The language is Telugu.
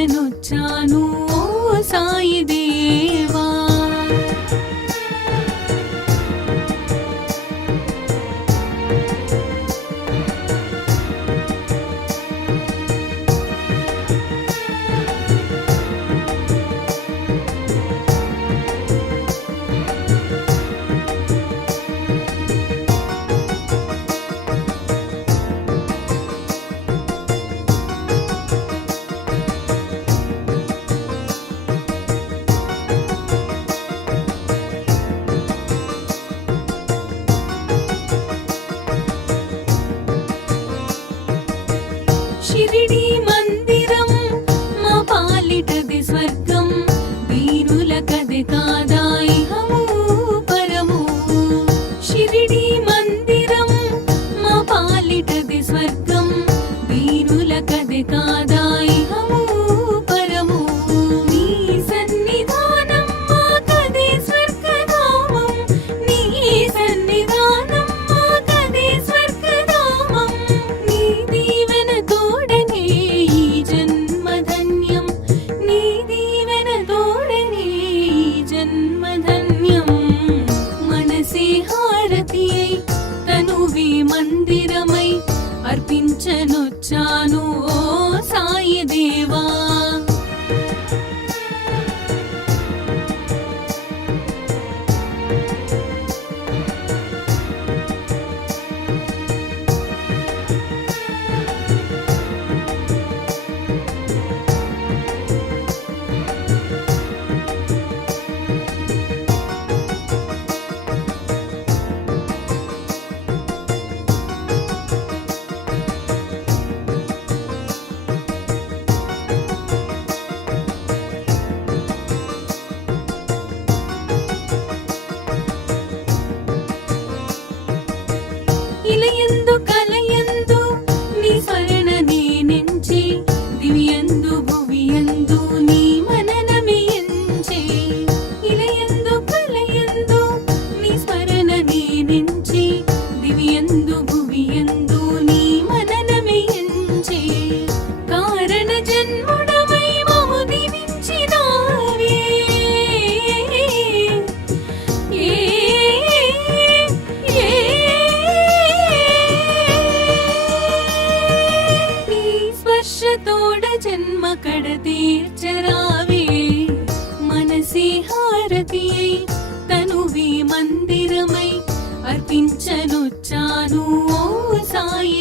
వెతనొచ్చాను ఓ సాయి దేవా. సేవించనొచ్చాను ఓ సాయి దేవా. జన్మోడ జన్మ కడ తీర్చరావే మనసి హారతి అయి తనువి మందిరమై అర్పించనుచ్చాను ఓ సాయి